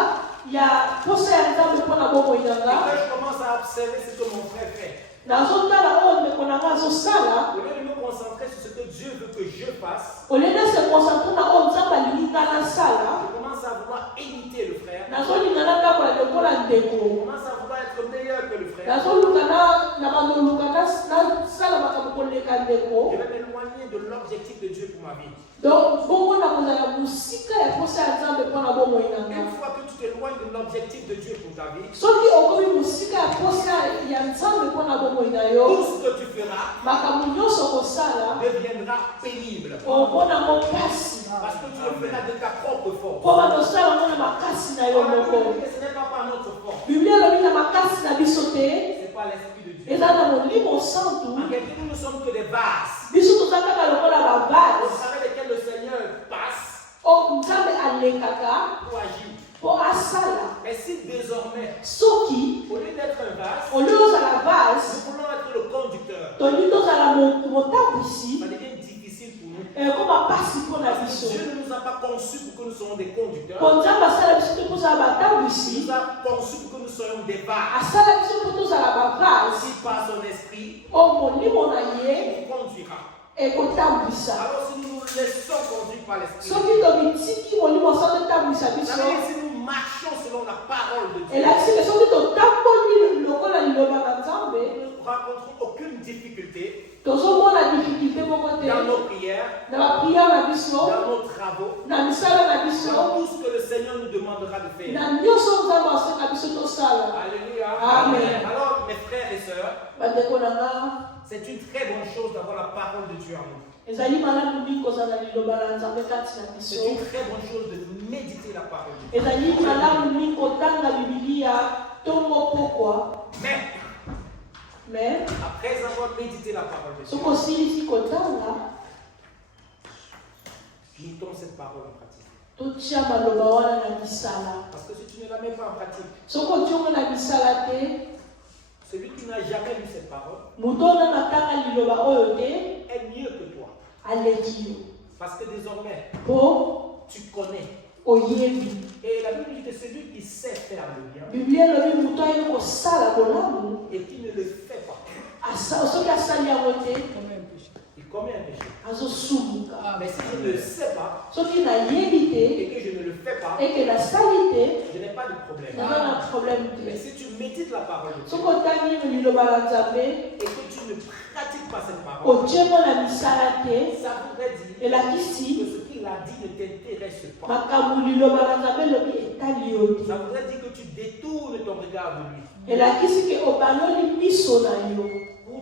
ya posa ya nzambe mpo na bomoi na et nga que je commence à observer ce que mon frère fait, nazotala oyo ndeko na nga azosala au lieu de me concentrer sur ce que Dieu veut que je fasse, olingi se concentre na oyo nzambe alingi nga nasala. je commence à vouloir imiter le frère, nazolinga natambola lokola je ndeko. commence à vouloir être meilleur que le frère. nazoluka na bandoluka nasala makambo koleka ndeko. Je vais m'éloigner de l'objectif de Dieu pour ma vie. donc bongo nakozala mosika ya posa ya nzambe mpo na bomoi na nga. Une fois que tu t'éloignes de l'objectif de Dieu pour ta vie, soki okomi mosika ya posa ya nzambe mpo na bomoi na yo tout ce que tu feras makambo nyonso okosala deviendra pénible. omona ngo mpasi Parce que tu le feras de ta propre force. mpo bandosala ngo na makasi na yo On a moko. dit que ce n'est pas par notre force, biblia elobi na makasi na biso te c'est par l'Esprit de Dieu. eza na molimo santu. En réalité, nous ne sommes que des vases. biso toza kaka lokola Au bavase travers lesquels le Seigneur passe oyo nzambe alekaka pour agir. mpo asala. Mais si désormais, soki au lieu d'être un vase, olingi ozala vase nous voulons être le conducteur, tolingi tozala motambwisi ça devient difficile pour nous. ekoma mpasi mpo na Parce biso. que Dieu ne nous a pas conçus pour que nous soyons des conducteurs. mpo nzambe asala biso te mpo tozala Il batambwisi. nous a conçus pour que nous soyons des vases. asala biso mpo tozala bavase Si par son esprit, oyo molimo na ye il conduira. ekotambwisa. Alors si nous nous laissons conduire par l'esprit, soki tobitiki molimo santo etambwisa ça biso veut dire si nous marchons selon la parole de Dieu, elakisi ke soki totamboli lokola liloba na nzambe nous ne rencontrons aucune difficulté tozomona difikulté moko te dans nos prières, na bapriere na biso dans nos travaux, na misala na dans biso tout ce que le Seigneur nous demandera de faire. na nyonso nzambe asenga biso tosala. Alléluia. Amen. Alors mes frères et sœurs, bandeko na nga c'est une très bonne chose d'avoir la parole de Dieu en nous. ezali malamu mingi kozala liloba na nzambe kati na C'est biso. une très bonne chose de méditer la parole de Dieu. ezali malamu mingi kotanga bibilia ntongo pokwa. mais Après avoir médité la parole de Dieu, soki osilisi kotanga mettons cette parole en pratique. totia maloba wana na misala. Parce que si tu ne la mets pas en pratique, soki otiongo na misala te celui qui n'a jamais lu cette parole moto oyo natanga liloba oyo te est mieux que toi. aleki yo Parce que désormais, mpo tu connais. oyebi. Et la Bible dit que celui qui sait faire le bien biblia elobi moto ayebi kosala bolamu et qui ne le fait pas, soki asali yango te il commet un péché. azosumuka. Mais si je ne sais pas soki nayebi te et que je ne le fais pas, eke nasali te je n'ai pas de problème. naza na problème Mais te. si tu médites la parole de Dieu soki otangi liloba na nzambe et que tu ne pratiques pas cette parole, otiengo na misala te ça voudrait dire que elakisi ce qu'il a dit ne t'intéresse pas. makambo liloba na nzambe elobi etali yo te. Ça voudrait dire que tu détournes ton regard de lui. elakisi ke obanoli miso na yo.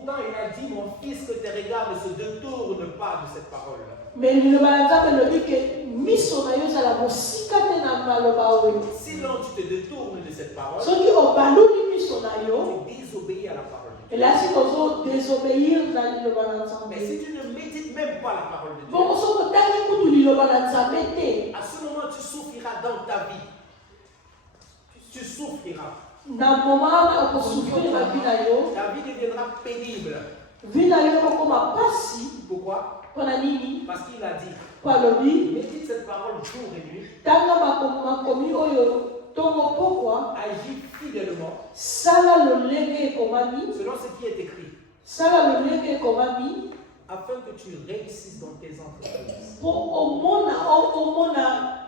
Pourtant, il a dit, mon fils, que tes regards ne se détournent pas de cette parole. me liloba na nzambe elobi ke miso na yo ezala mosika Sinon, tu te détournes de cette parole, soki obaluli miso na yo tu désobéis à la parole de Dieu. elasi kozodesobéir na liloba na Mais si nzambe tu ne médites même pas la parole de Dieu, bongo soki otangi kutu liloba na nzambe te à ce moment, tu souffriras dans ta vie. Tu souffriras. na moma okosufrir na vi na yo Ta vie deviendra pénible. vi na yo ekokoma pasi Pourquoi? mpona nini Parce qu'il a dit, po alobi médite cette parole jour et nuit, tanga makomi oyo ntongo pokwa agis fidèlement sala lolenge ekomami selon ce qui est écrit, sala lolenge ekomami afin que tu réussisses dans tes entreprises. po omona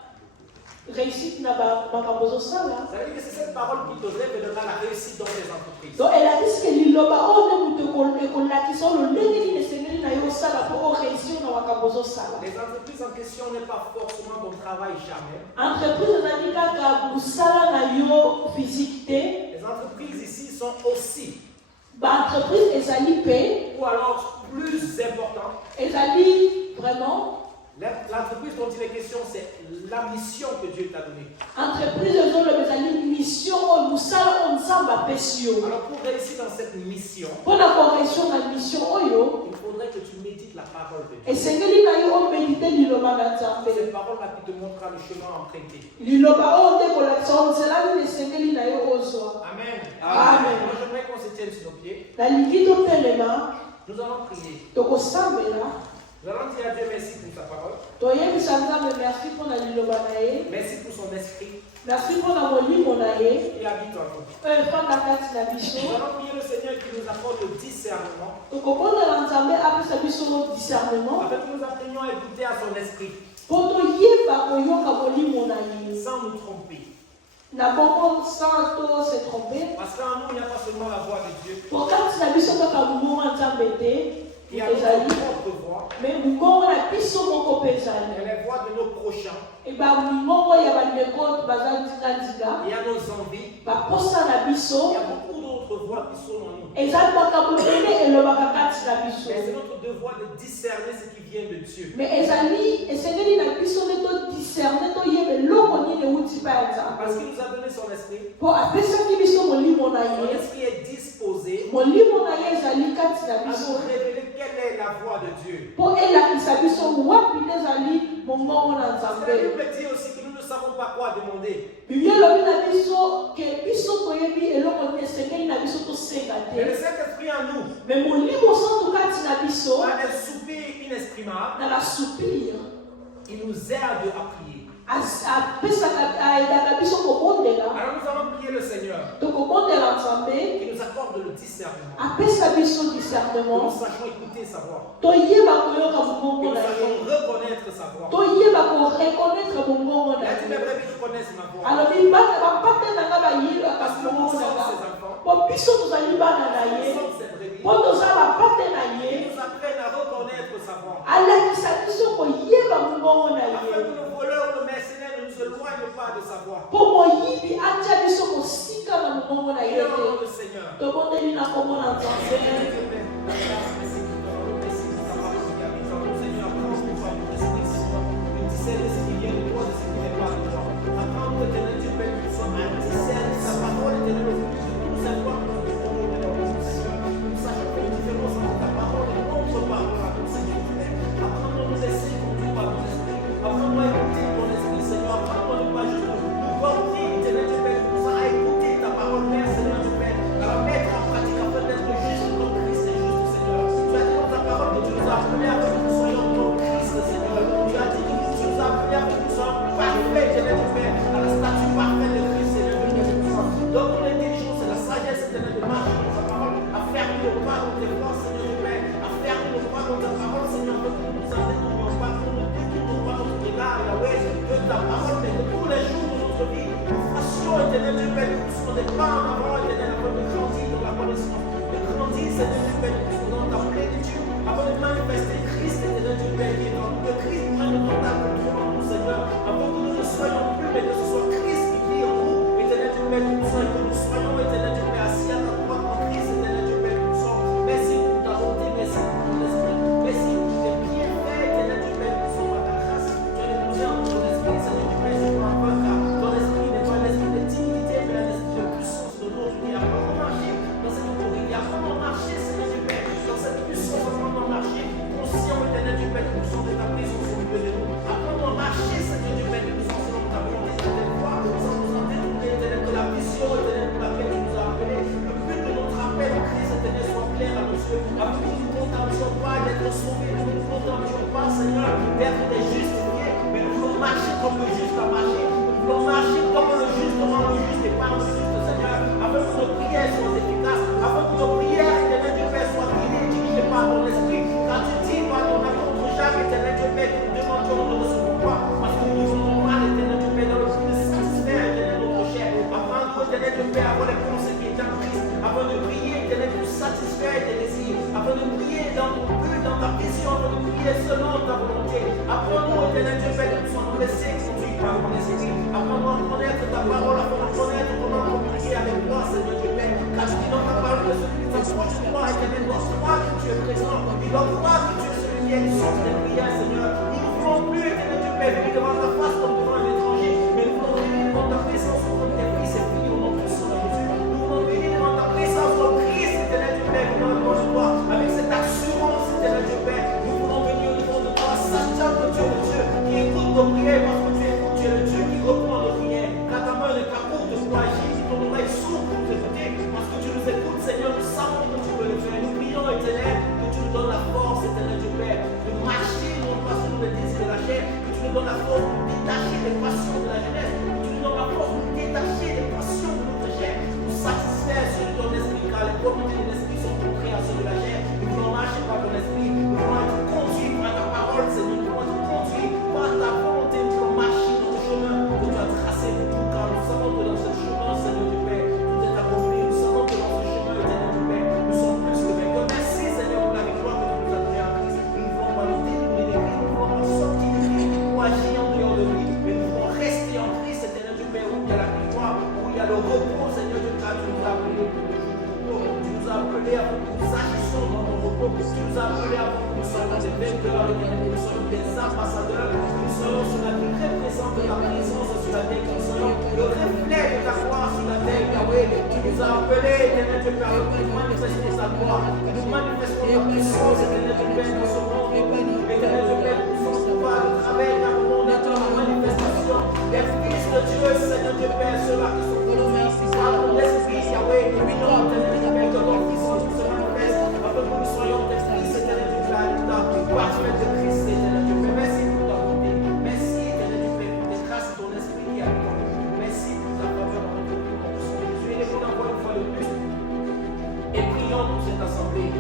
réussite na makambo ozosala Ça veut dire que c'est cette parole qui te révélera la réussite dans tes entreprises. donc elakisi ke liloba oyo nde moto ekolakisa lolenge nini esengeli na yo osala po oréussir na makambo ozosala Les entreprises en question n'est pas forcément ton travail charnel. entreprise ezali kaka mosala na yo physique te Les entreprises ici sont aussi, baentreprise ezali mpe ou alors plus important, ezali vraiment l'entreprise dont il est question, c'est la mission que Dieu t'a donnée. entreprise ezoloba ezali mission oyo mosala oyo nzambe apesi yo Alors pour réussir dans cette mission, mpona koréussir na mission oyo il faudrait que tu médites la parole de Dieu. esengeli na yo omedite liloba na nzambe Cette parole-là qui te montrera le chemin à emprunter. liloba oyo nde kolakisa yo nzela nini esengeli na yo ozwa Amen. Amen. Moi, j'aimerais qu'on se tienne sur nos pieds. nalingi totelema Nous allons prier. tokosambela Nous allons dire à Dieu merci pour sa parole. toyebisa nzambe merci mpona liloba na ye Merci pour son esprit merci mpona molimo na ye qui habite en nous. oyo efanda kati na biso Nous allons prier le Seigneur qui nous accorde le discernement tokobondela nzambe apesa biso discernement afin que nous apprenions à écouter à son esprit mpo toyeba koyoka molimo na ye sans nous tromper. na bongo sans to se tromper Parce qu'en nous, il n'y a pas seulement la voix de Dieu, po kati na biso kaka mongongo ya nzambe te il y a ezali notre propre voix me mongongo na biso moko mpe ezali et les voix de nos prochains. eba mingongo ya bandeko baza ndinga Il y a nos envies. baposa na Il biso y a beaucoup d'autres voix qui sont en nous. ezali makambo ene elobaka kati na biso Mais c'est notre devoir de discerner ce qui vient de Dieu. me ezali esengeli na biso nde todiscerne toyeba eloko nini euti pa ya nzambe Parce qu'il nous a donné son esprit. mpo apesaki biso molimo na Son ye esprit est disposé molimo na ye ezali kati na à biso nous révéler quelle est la voix de Dieu. mpo elakisa biso wapi nde ezali mongongo na Parce que la nzambe Bible dit aussi que nous ne savons pas quoi demander. biblia elobi na biso ke biso toyebi eloko nini esengeli na biso tosenga Mais le te Saint-Esprit en nous me molimo santu kati na biso a un soupir inexprimable. na basupir Il nous aide à prier. aedaka biso kobondela Alors nous allons prier le Seigneur tokobondela nzambe qui nous accorde le discernement. apesa biso Que nous discernement sachions écouter sa voix. toyeba koyoka Que mongongo nous na sachions ye reconnaître sa voix. toyeba korekonaître mongongo Il na a dit mes ye brebis reconnaissent ma voix. alobi bapate na nga bayebaka Parce que nous mongongo na sommes nga ses enfants. po biso tozali bana na Nous ye sommes ses brebis. po toza bapate na Ils ye nous apprennent à reconnaître sa voix. alakisa biso koyeba mongongo na Afin ye que le voleur, le mercenaire ne nous éloigne pas de sa voix. po moyibi atia biso kosika na mongongo na ye Et au nom te du Seigneur. tobondeli na kombo na nzambe Alors mettre en pratique afin d'être juste comme Christ est juste, Seigneur. par mon esprit. Apprends-moi à connaître ta parole, apprends-moi à connaître comment communiquer avec toi, Seigneur Dieu Père. Car tu dis dans ta parole que celui qui s'approche de toi, éternellement, crois que tu es présent. Il doit croire que tu es celui qui est le centre des prières, Seigneur. Nous ne voulons plus, éternel Dieu Père, venir devant ta face comme devant un étranger, mais nous voulons venir devant ta présence comme tes fils et filles au nom de Jésus. Nous voulons venir devant ta présence comme Christ, éternel Dieu Père, qui nous approche de toi, avec cette assurance, éternel Dieu Père. Nous voulons venir au devant de toi, sachant que tu es le Dieu qui écoute nos prières, parce que tu es le Dieu qui reprend nos prières. Car ta main n'est pas courte pour agir, ton oreille sourde pour nous écouter, parce que tu nous écoutes, Seigneur, nous savons que tu peux le faire. Nous prions, éternel, que tu nous donnes la force, éternel Dieu Père, de marcher non pas selon les désirs de la chair, que tu nous donnes la force de détacher les passions de la jeunesse, que tu nous donnes la force de détacher les passions de notre chair, pour satisfaire ceux de ton esprit, car les volontés de l'esprit sont contraires à ceux de la chair. Nous voulons marcher par ton esprit, nous voulons être conduits par ta parole, Seigneur, nous voulons être conduits par ta volonté, nous voulons marcher dans le chemin que tu as tracé pour nous, car nous savons que dans ce chemin, Seigneur Dieu Père, tout est accompli, nous savons que dans ce chemin, éternel Dieu Père, nous sommes plus que vainqueurs. Merci, Seigneur, pour la victoire que tu nous as donnée en Christ. Nous ne voulons pas nous détourner de lui, nous ne voulons pas sortir de lui ou agir en dehors de lui, mais nous voulons rester en Christ, éternel Dieu Père, où il y a la victoire, où il y a le repos, Seigneur Dieu, car tu nous as appelés pour le jour du repos. Tu nous as appelés à que nous agissions dans ton repos. Tu nous as appelés à que nous soyons des vainqueurs, que nous soyons des ambassadeurs, que nous soyons sur la vie représente de ta présence sur la terre, que nous soyons le reflet de ta gloire sur la terre, Yahweh. Tu nous as appelés, éternel Dieu Père, que nous manifestons sa gloire, que nous manifestons ta puissance, éternel Dieu Père, dans ce monde. Éternel Dieu Père, nous sommes pas de travers dans le monde, dans la manifestation des fils de Dieu, Seigneur Dieu Père, ceux-là qui sont conduits par ton esprit, Yahweh. Nous prions, éternel Dieu Père, que ton puissance se manifeste, afin que nous soyons des fils, éternel Dieu Père, parfaits de Christ, éternel Dieu Père. Merci pour ta bonté. Merci, éternel Dieu Père, pour tes grâces et ton esprit qui est avec toi. Merci pour ta faveur dans notre vie. Jésus, il est bon encore une fois de plus. Et prions pour cette assemblée.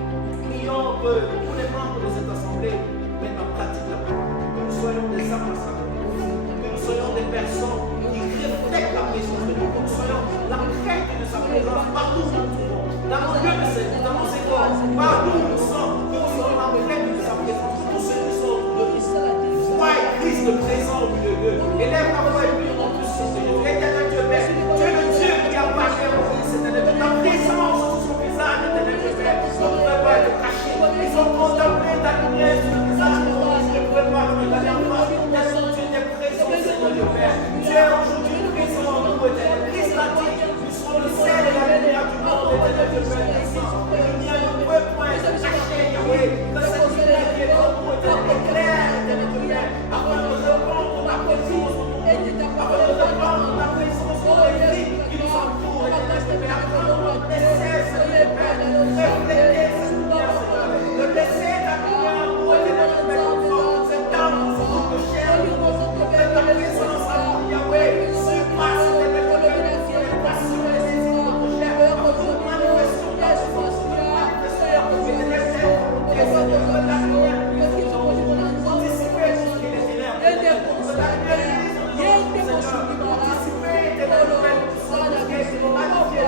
Prions que tous les membres de cette assemblée mettent en pratique la parole. Que nous soyons des ambassadeurs. Que nous soyons des personnes qui reflètent la présence de Dieu. Que nous soyons la crainte de sa présence partout où nous trouvons. Dans nos lieux de service, dans nos écoles, partout où nous sommes. Que nous soyons la crainte de sa présence. Que tous ceux qui sont autour de nous voient Christ présent au milieu d'eux. Élève la voix et puis on peut se Jésus. Éternel Dieu Père, tu es le Dieu qui a parlé à mon fils. Ta présence sur son visage, éternel Dieu Père, ne pouvait pas être caché. Ils ont contemplé ta lumière sur le visage de mon fils. Ne pouvait pas le regarder en face. Tellement tu es présent, Seigneur Dieu Père. Tu es aujourd'hui présent en nous, éternel. Christ l'a dit, nous serons le sel et la lumière du monde, éternel Dieu Père. La lumière ne peut point être cachée, Yahweh. Que cette lumière qui est en nous, éternel, éclaire, éternel Dieu Père, afin de répandre ta présence autour de nous, afin de répandre ta présence sur les vies qui nous entourent, éternel Dieu Père, afin de nous laisser, Seigneur Père, refléter cette lumière, Seigneur, de laisser ta lumière en nous, éternel Dieu Père, comme cette âme de chair, que ta présence en nous, Yahweh, surpasse, éternel Dieu Père, les passions et les désirs de notre chair, afin que nous manifestions ta force, que nous manifestions, éternel Dieu, que ta lumière puisse nous anticiper tout ce qui est ténèbres, que ta lumière puisse nous anticiper, éternel Dieu Père, tout ce qui est magnifié,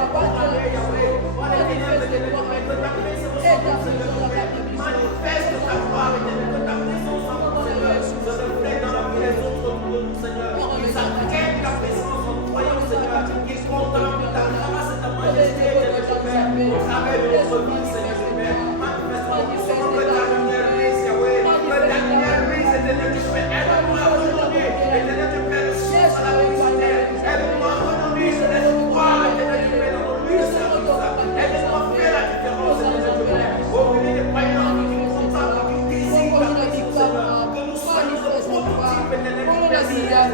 Yahweh, par les ténèbres, éternel Dieu Père, que ta présence en nous, Seigneur Dieu Père, manifeste ta gloire, éternel, que ta présence en nous, Seigneur, se reflète dans la vie des autres autour de nous, Seigneur. Ils apprennent ta présence en croyant, Seigneur, qu'ils contemplent ta grâce et ta majesté, éternel Dieu Père, au travers de notre vie, Seigneur Dieu Père. Manifeste ton puissance, que ta lumière brise, Yahweh, que ta lumière brise, éternel Dieu Père. Aide-nous à redonner, éternel Dieu Père, le sens à la félicité. Aide-nous à redonner l'espoir, éternel Dieu Père, dans nos lieux de service. Aide-nous à faire la différence, éternel Dieu Père, au milieu des païens qui nous contemplent, qui désirent ta présence, Seigneur. Que nous soyons le prototype, éternel Dieu Père, Seigneur.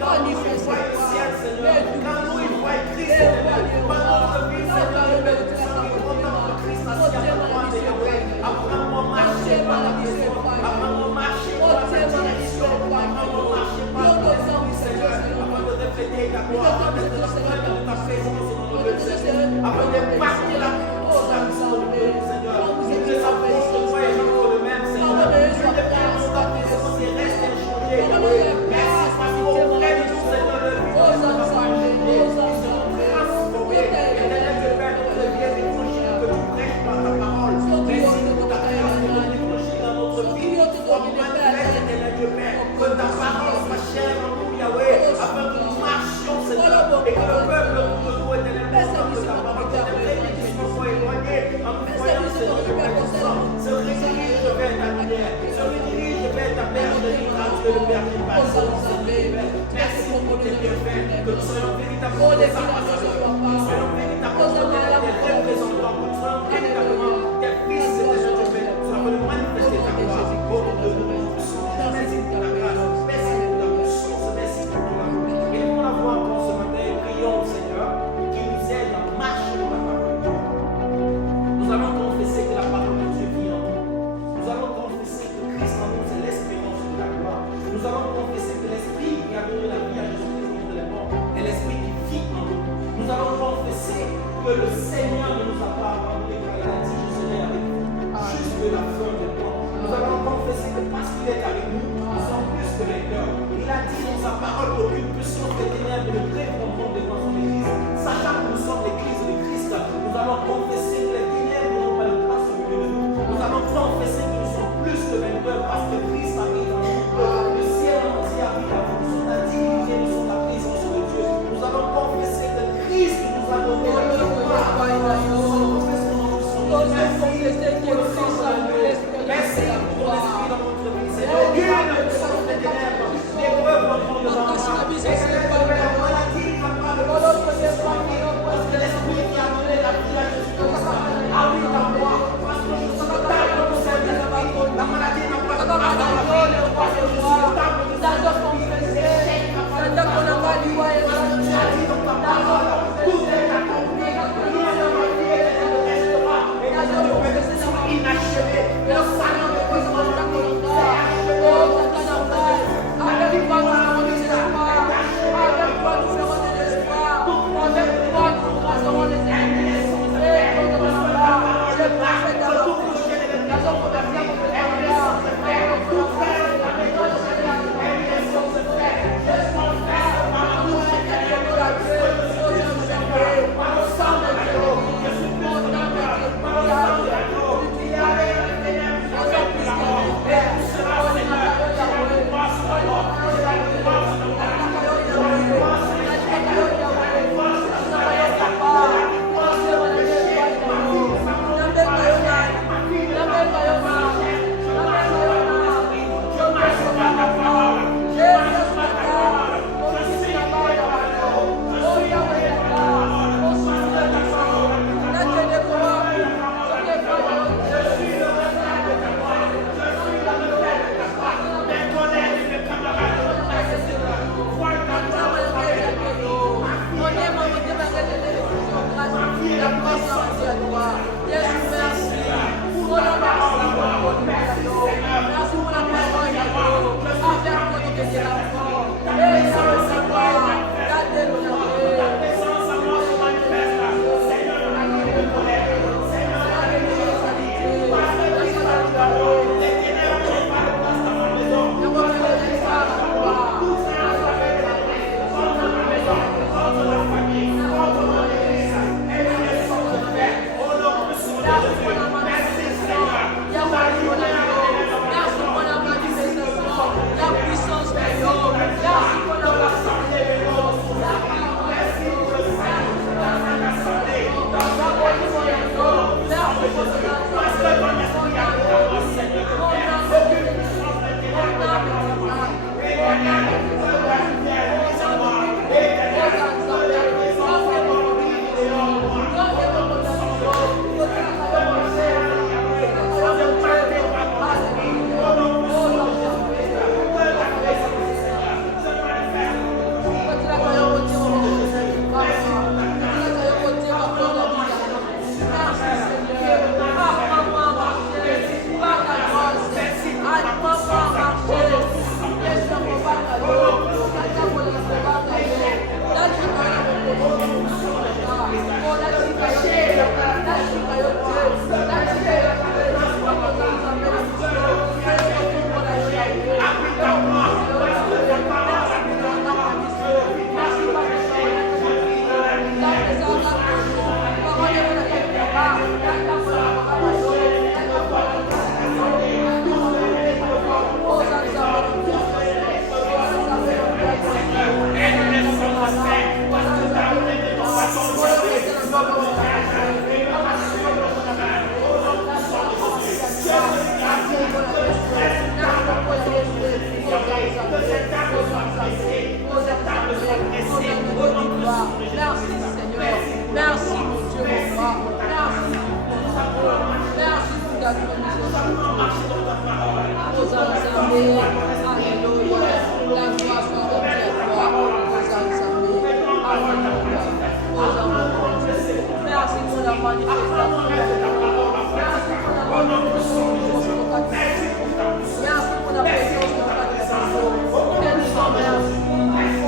Quand nous y voyons le ciel, Seigneur, quand nous y voyons Christ, Seigneur, par notre vie, Seigneur, Dieu Père, nous sommes contents de Christ assis à droite de Yahweh. Apprends-moi à marcher par la vision, apprends-moi à marcher par ta direction, apprends-moi à marcher par ton esprit, Seigneur, afin de refléter ta gloire, afin d'être la preuve de ta présence dans nos lieux, Seigneur, afin de partir la cause de la mission de Dieu, Seigneur. Nous ne savons que toi et encore le même, Seigneur. Tu dépends ta présence et reste inchangé, Yahweh. Merci parce qu'auprès de nous, Seigneur, le visage de ta majesté, nous serons transformés. Éternel Dieu Père, nous deviens évangile que tu prêches par ta parole. Merci pour ta grâce de ton évangile dans notre vie. Sois manifeste, éternel Dieu Père, que ta parole soit chère en nous, Yahweh. le Père qui passe, merci pour tes bienfaits, que nous soyons véritablement des ambassadeurs, que nous soyons véritablement des représentants, que nous soyons véritablement des fils et des œuvres, nous allons manifester ta gloire au nom de nous. Merci pour ta grâce, merci pour ta puissance, merci pour ton amour. Et nous la voix encore ce matin, prions au Seigneur qui nous aide à marcher dans la parole de Dieu. Nous allons confesser que la parole de Dieu vit en nous. Nous allons confesser que Christ en nous, c'est l'espérance de la gloire. Nous allons confesser que l'Esprit qui a donné la vie à Jésus-Christ entre les morts est l'Esprit qui vit en nous. Nous allons confesser que le Seigneur ne nous a pas abandonnés car il a dit je serai avec vous jusque la fin du temps. Nous allons confesser que parce qu'il est avec nous, nous sommes plus que vainqueurs. Il a dit dans sa parole qu'aucune puissance des ténèbres ne prétendront devant son Église. Sachant que nous sommes l'Église de Christ, nous allons confesser que les ténèbres n'ont pas de place au milieu de nous. Nous allons confesser que nous sommes plus que vainqueurs parce que Christ habite en nous. Le ciel entier habite en nous. Nous sommes la divinité, nous sommes la présence de Dieu. Nous allons confesser que Christ nous a donné la victoire. Merci pour ton esprit dans notre vie. C'est aucune puissance des ténèbres, l'épreuve dans notre devant moi. Et c'est la maladie capable de se soigner parce que l'esprit qui a donné la vie à Jésus-Christ habite en moi. Parce que je suis totalement concerné. La maladie n'a pas de place dans Merci pour ta Alléluia. La gloire soit rendue à toi. Alléluia. Merci pour la manifestation. Merci pour la manifestation. Merci pour la présence de ta personne. Merci.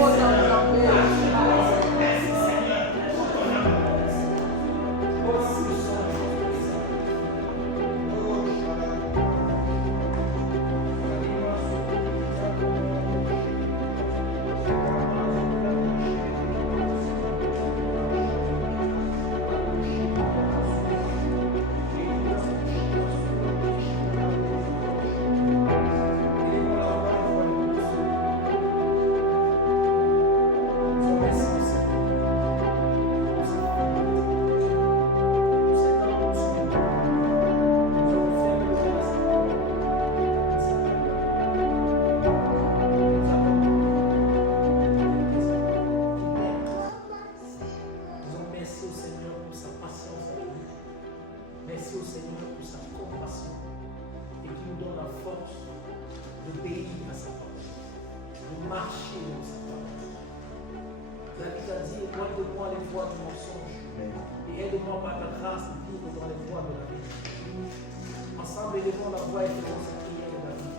Ensemble, élevons la voix et faisons cette prière de la vie.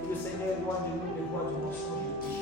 Que le Seigneur éloigne de nous les voix du mensonge et du péché.